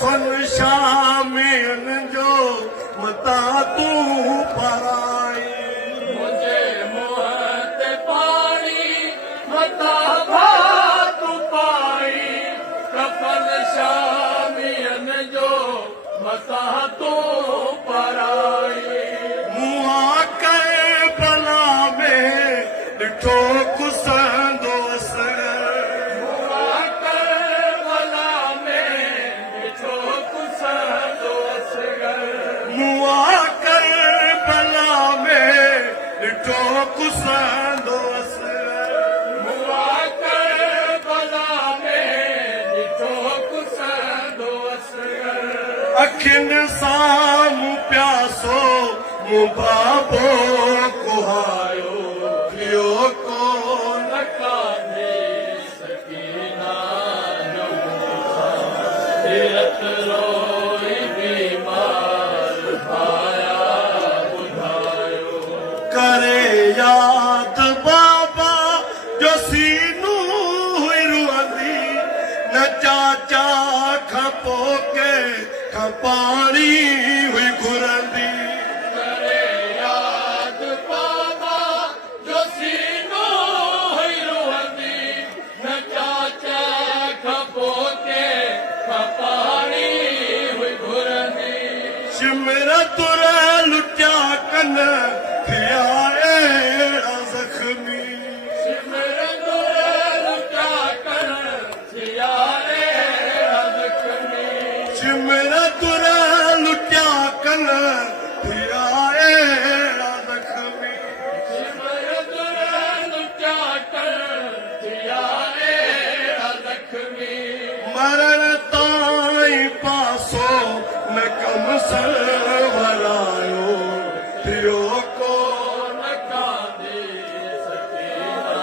सन शामियन जो मता तू पराई मुझे मुहत पानी मता भात पाई कफन शामियन जो मता तू पराई मुआ कर बला में ॾिठो कुसंदो अखियुनि सां मूं प्यासो मूं बाबो कुहायो थियो कोन कान्हे सकीना जो तीरथ रोई बीमार भाया ॿुधायो करे याद बाबा जो सीनू हुई रुअंदी न चाचा खां पोइ पाणी हुई घुरंदी करे याद बाबा जो सीनो हुई रुहंदी न चाचा खां पोइ पाणी हुई घुरंदी शिमर तुर लुटिया कन थिया अहिड़ा ज़ख़्मी सिमर तुर लुटिया कन थिया अहिड़ा ज़ख़्मी शिमर तुर लुटिया कन थिया अहिड़ा ज़ख़्मी सिमर तुर लुटिया कन थिया अहिड़ा ज़ख़्मी मरण ताईं पासो न कम सर वरायो थियो कोन कान्हे सकीना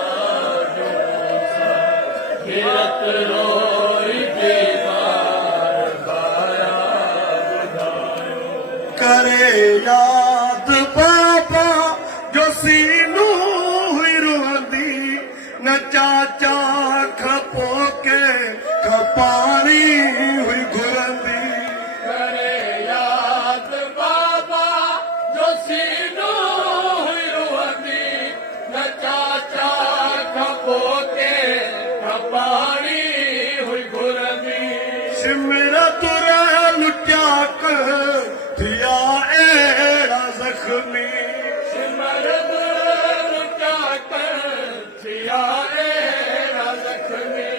जो तीरथ रोई बीमार भाया ॿुधायो करे याद बाबा जो सीनू हुई रुहंदी न चाचा खां पोइ पाणी हुई घुरंदी करे याद बाबा जो सीनो हुई रुहंदी न चाचा खां पोइ पाणी हुई घुरंदी सिमर तुर लुटिया कर थिया अहिड़ा ज़ख़्मी सिमर तुर लुटिया कर थिया अहिड़ा ज़ख़्मी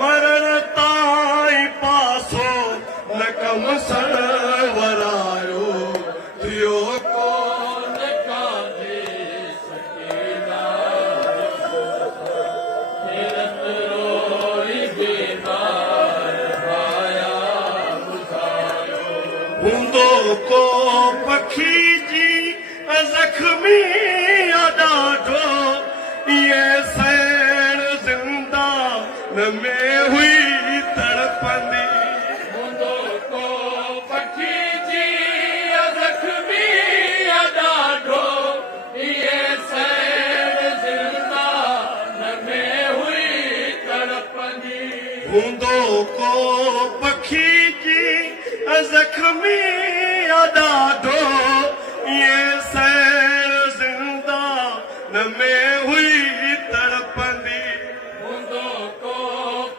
मरण ताईं पासो न कम सर वरायो थियो कोन कान्हे सकीना तीरथ रोई बीमार भाया ॿुधायो हूंदो को पखी जी ज़ख़्मी ॾाढो इहे सैण ज़िंदा न में हुई तड़पंदी हूंदो को पखी जी ज़ख़्मी ॾाढो इहे सैण ज़िंदा न में हुई तड़पंदी हूंदो को पखी जी ज़ख़्मी ॾाढो इहे सैण ज़िंदा न में हुई तड़पंदी हूंदो को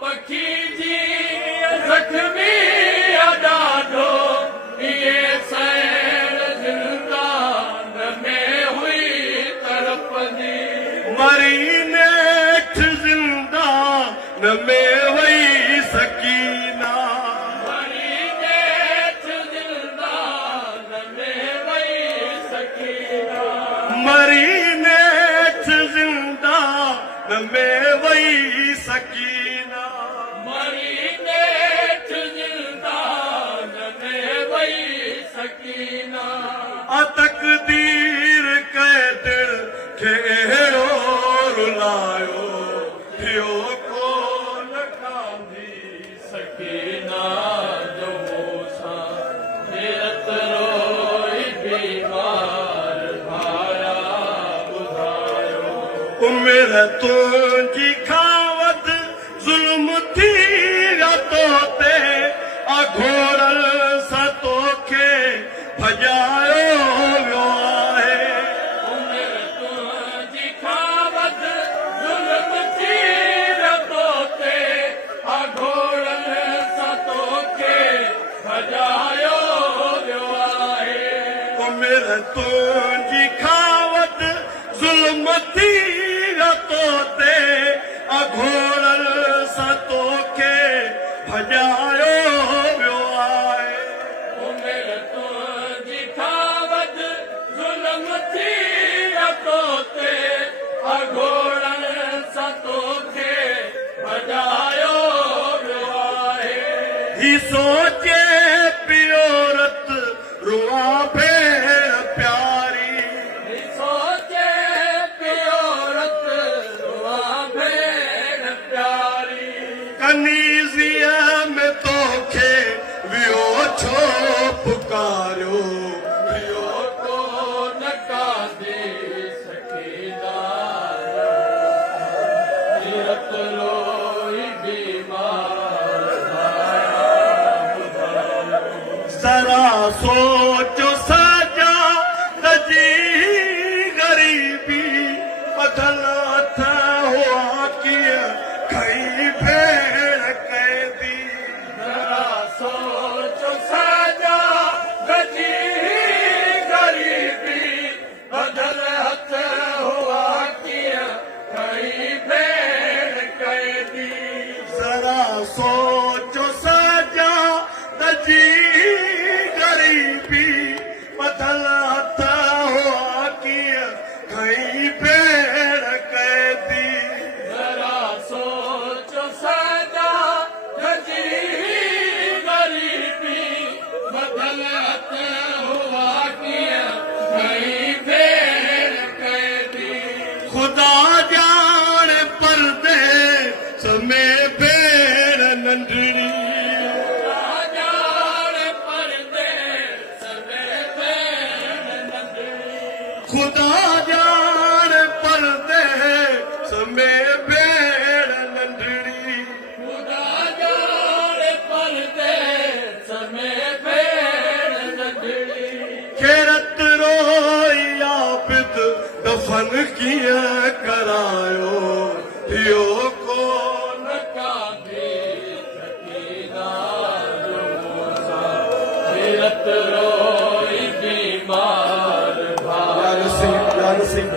पखी जी ज़ख़्मी ॾाढो इहे सैण ज़िंदा न में हुई तड़पंदी मरी नेठ ज़िंदा न में वई सकीना मरी नेठ ज़िंदा न में वई सकीना मरी नेठ ज़िंदा न में वई सकीना मरी नेठ ज़िंदा न में वई सकीना तक़दीर क़ैदिर खे अहिड़ो रुलायो थियो कोन कान्हे सकीना जो मूंसां तीरथ रोई बीमार भाया ॿुधायो उमिरि तुंहिंजी खां वधि ज़ुल्म थी वियो तो ते अघोरल सां तोखे भॼायो वियो आहे उमिरि तुंहिंजी खावत ज़ुल्म थी रतो ते अघोरन सां तोखे भॼायो वियो आहे उमिरि तुंहिंजी खावत ज़ुल्म थी रतो ते अघोरल सां तोखे भॼायो वियो आहे उमिरि तुंहिंजी खावत ज़ुल्म थी रतो ते अघोरन सां तोखे भॼायो वियो आहे ही सोचे पियो रत रुआ भेण प्यारी सोचे पियो रत रुआ भेण प्यारी कनीज़ीअ में तोखे वियो छो पुकारियो पियो को न कांदे सखीदार रत रोई बीमार ज़रा सोचो सजा जी ग़रीबी ॿधल हथ हुआ कीअं खई भेण कैदी जरा सोच सजा गजी गरीबी बदल हथ हुआ कीअं कई भेण कैदी ज़रा सोचो सजा जी ग़रीबी ॿधल हथ हुआ कीअं खई भेण कैदी जरा सोच सजा गजी गरीबी बदल हथ हुआ कीअं कई भेण कैदी ख़ुदा ॼाण परदे समय भेण नंढड़ी ख़ुदा ॼाण परदे समय भेण नंढड़ी खेरत रोई आबिद दफ़न कीअं करायो इहो कोन रोई बीमार यार सिंह